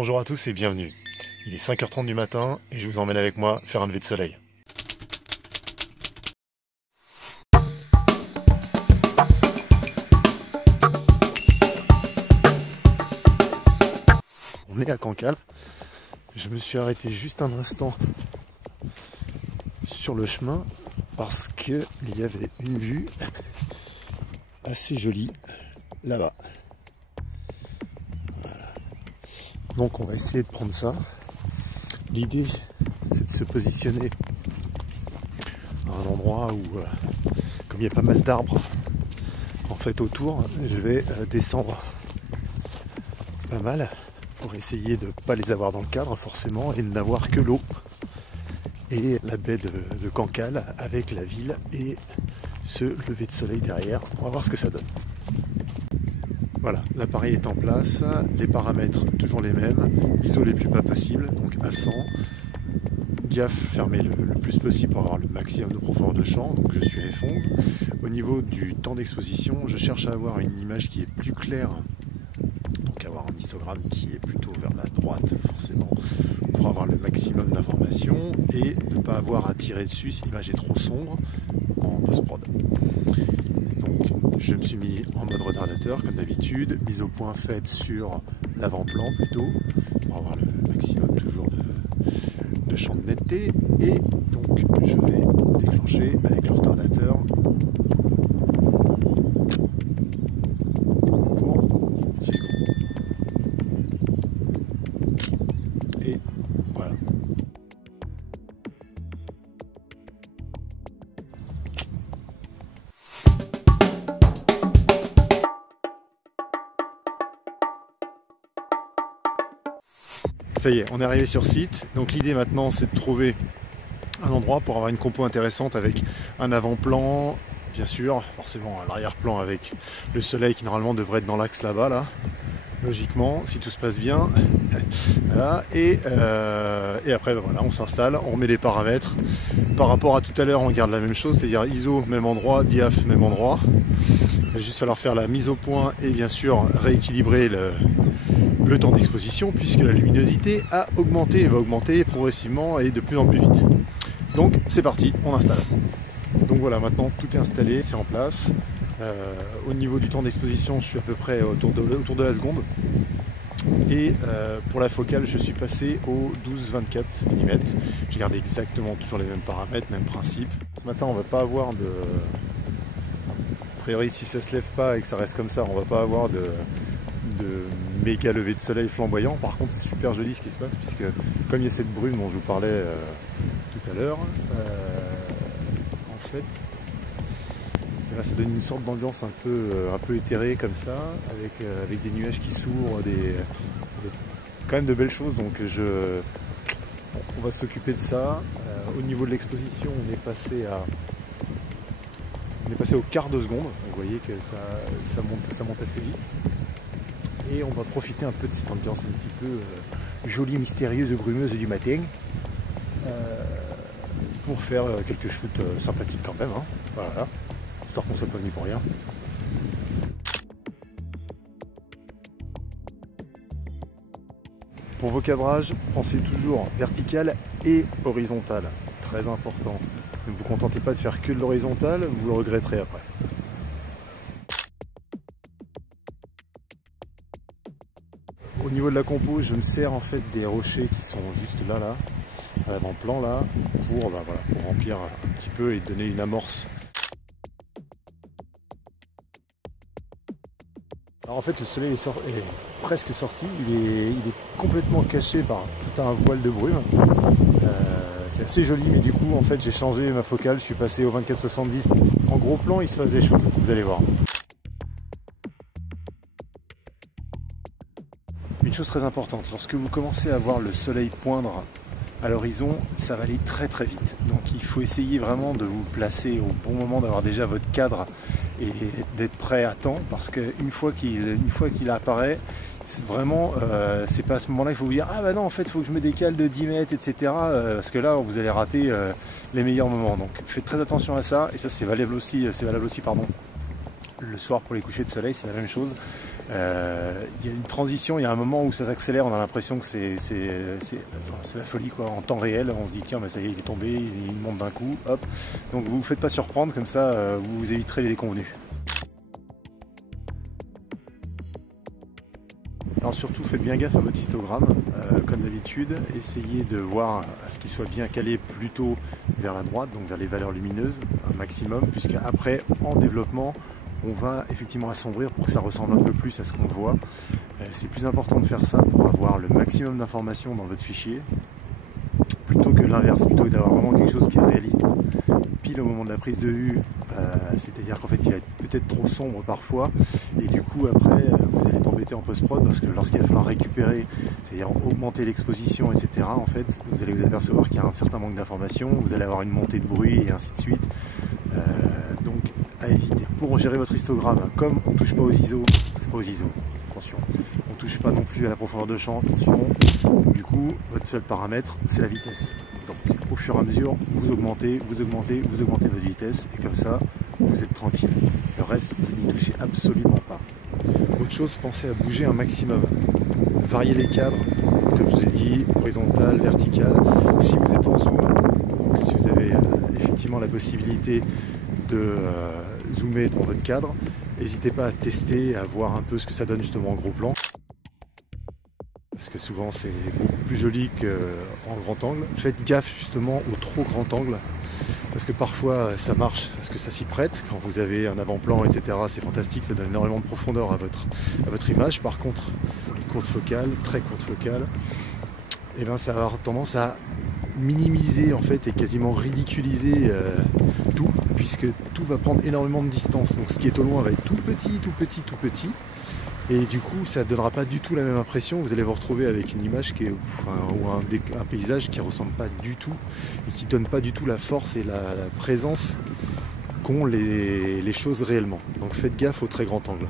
Bonjour à tous et bienvenue. Il est 5h30 du matin et je vous emmène avec moi faire un lever de soleil. On est à Cancale. Je me suis arrêté juste un instant sur le chemin parce qu'il y avait une vue assez jolie là-bas. Donc on va essayer de prendre ça. L'idée c'est de se positionner à un endroit où, comme il y a pas mal d'arbres en fait autour, je vais descendre pas mal pour essayer de ne pas les avoir dans le cadre forcément et de n'avoir que l'eau et la baie de Cancale avec la ville et ce lever de soleil derrière. On va voir ce que ça donne. Voilà, l'appareil est en place, les paramètres toujours les mêmes, ISO les plus bas possible, donc à 100, diaph fermé le plus possible pour avoir le maximum de profondeur de champ, donc je suis à F11. Au niveau du temps d'exposition, je cherche à avoir une image qui est plus claire, donc avoir un histogramme qui est plutôt vers la droite forcément, pour avoir le maximum d'informations et ne pas avoir à tirer dessus si l'image est trop sombre en post-prod. Je me suis mis en mode retardateur comme d'habitude, mise au point faite sur l'avant-plan plutôt, pour avoir le maximum toujours de champ de netteté. Et donc je vais déclencher avec le retardateur pour 6 secondes. Et voilà. Ça y est, on est arrivé sur site. Donc l'idée maintenant c'est de trouver un endroit pour avoir une compo intéressante avec un avant-plan, bien sûr, forcément l'arrière-plan avec le soleil qui normalement devrait être dans l'axe là-bas, là, logiquement, si tout se passe bien. Voilà. Et après ben voilà, on s'installe, on remet les paramètres. Par rapport à tout à l'heure, on garde la même chose, c'est-à-dire ISO même endroit, diaph même endroit. Il va juste falloir faire la mise au point et bien sûr rééquilibrer le temps d'exposition puisque la luminosité a augmenté et va augmenter progressivement et de plus en plus vite. Donc c'est parti, on installe. Donc voilà, maintenant tout est installé, c'est en place. Au niveau du temps d'exposition, je suis à peu près autour de la seconde. Et pour la focale, je suis passé au 12-24 mm. J'ai gardé exactement toujours les mêmes paramètres, même principe. Ce matin, on va pas avoir de... A priori, si ça se lève pas et que ça reste comme ça, on va pas avoir de méga lever de soleil flamboyant. Par contre, c'est super joli ce qui se passe puisque comme il y a cette brume dont je vous parlais tout à l'heure, en fait, là, ça donne une sorte d'ambiance un peu éthérée comme ça, avec des nuages qui s'ouvrent, quand même de belles choses. Donc on va s'occuper de ça. Au niveau de l'exposition, on est passé au quart de seconde. Vous voyez que ça monte assez vite. Et on va profiter un peu de cette ambiance un petit peu jolie, mystérieuse, brumeuse du matin pour faire quelques shoots sympathiques quand même. Hein. Voilà, histoire qu'on ne soit pas venu pour rien. Pour vos cadrages, pensez toujours vertical et horizontal. Très important. Ne vous contentez pas de faire que de l'horizontal, vous le regretterez après. Au niveau de la compo, je me sers en fait des rochers qui sont juste là, à l'avant-plan là, pour remplir un petit peu et donner une amorce. Alors en fait, le soleil est presque sorti, il est complètement caché par tout un voile de brume. C'est assez joli, mais du coup en fait j'ai changé ma focale, je suis passé au 24-70. En gros plan, il se passe des choses, vous allez voir. Une chose très importante, lorsque vous commencez à voir le soleil poindre à l'horizon, ça va aller très très vite. Donc il faut essayer vraiment de vous placer au bon moment, d'avoir déjà votre cadre et d'être prêt à temps, parce qu'une fois qu'il apparaît, c'est vraiment, c'est pas à ce moment-là qu'il faut vous dire « Ah bah non, en fait, il faut que je me décale de 10 mètres, etc. » Parce que là, vous allez rater les meilleurs moments. Donc faites très attention à ça, et ça c'est valable aussi, le soir pour les couchers de soleil, c'est la même chose. Il y a une transition, il y a un moment où ça s'accélère, on a l'impression que c'est la folie quoi. En temps réel, on se dit tiens mais ça y est il est tombé, il monte d'un coup, hop. Donc vous vous faites pas surprendre, comme ça vous éviterez les déconvenus. Alors surtout faites bien gaffe à votre histogramme, comme d'habitude, essayez de voir à ce qu'il soit bien calé plutôt vers la droite, donc vers les valeurs lumineuses, un maximum, puisque après en développement, on va effectivement assombrir pour que ça ressemble un peu plus à ce qu'on voit. C'est plus important de faire ça pour avoir le maximum d'informations dans votre fichier, plutôt que l'inverse, plutôt que d'avoir vraiment quelque chose qui est réaliste pile au moment de la prise de vue, c'est-à-dire qu'en fait il va être peut-être trop sombre parfois, et du coup après vous allez t'embêter en post-prod parce que lorsqu'il va falloir récupérer, c'est-à-dire augmenter l'exposition, etc., en fait vous allez vous apercevoir qu'il y a un certain manque d'informations, vous allez avoir une montée de bruit et ainsi de suite. Donc à éviter. Pour gérer votre histogramme, comme on ne touche pas aux ISO, attention, on ne touche pas non plus à la profondeur de champ, attention, du coup votre seul paramètre c'est la vitesse. Donc au fur et à mesure vous augmentez votre vitesse et comme ça vous êtes tranquille. Le reste vous ne touchez absolument pas. Autre chose, pensez à bouger un maximum. Variez les cadres, comme je vous ai dit, horizontal, vertical. Si vous êtes en zoom, donc si vous avez effectivement la possibilité de zoomer dans votre cadre, n'hésitez pas à tester, à voir un peu ce que ça donne justement en gros plan. Parce que souvent c'est beaucoup plus joli qu'en grand angle. Faites gaffe justement au trop grand angle. Parce que parfois ça marche, parce que ça s'y prête. Quand vous avez un avant-plan, etc., c'est fantastique, ça donne énormément de profondeur à votre image. Par contre, les courtes focales, très courtes focales, et ben ça va avoir tendance à minimiser en fait et quasiment ridiculiser tout, puisque tout va prendre énormément de distance. Donc ce qui est au loin va être tout petit. Et du coup, ça ne donnera pas du tout la même impression. Vous allez vous retrouver avec une image qui est, ou un paysage qui ne ressemble pas du tout et qui ne donne pas du tout la force et la présence qu'ont les choses réellement. Donc faites gaffe au très grand angle.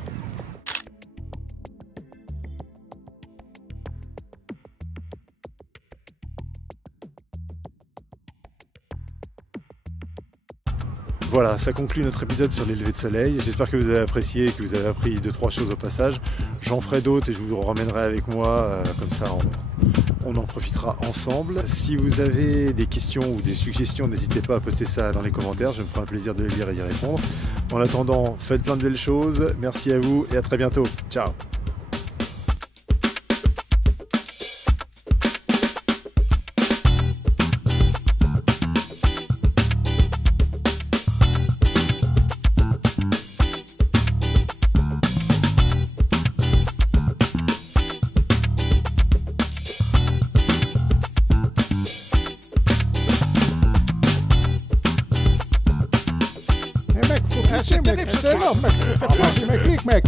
Voilà, ça conclut notre épisode sur les levées de soleil. J'espère que vous avez apprécié, que vous avez appris 2-3 choses au passage. J'en ferai d'autres et je vous ramènerai avec moi, comme ça on en profitera ensemble. Si vous avez des questions ou des suggestions, n'hésitez pas à poster ça dans les commentaires, je me ferai un plaisir de les lire et d'y répondre. En attendant, faites plein de belles choses, merci à vous et à très bientôt. Ciao! Mec, faut cliquer, mec. C'est énorme, mec. Faut faire plaisir, mec. Clique, mec.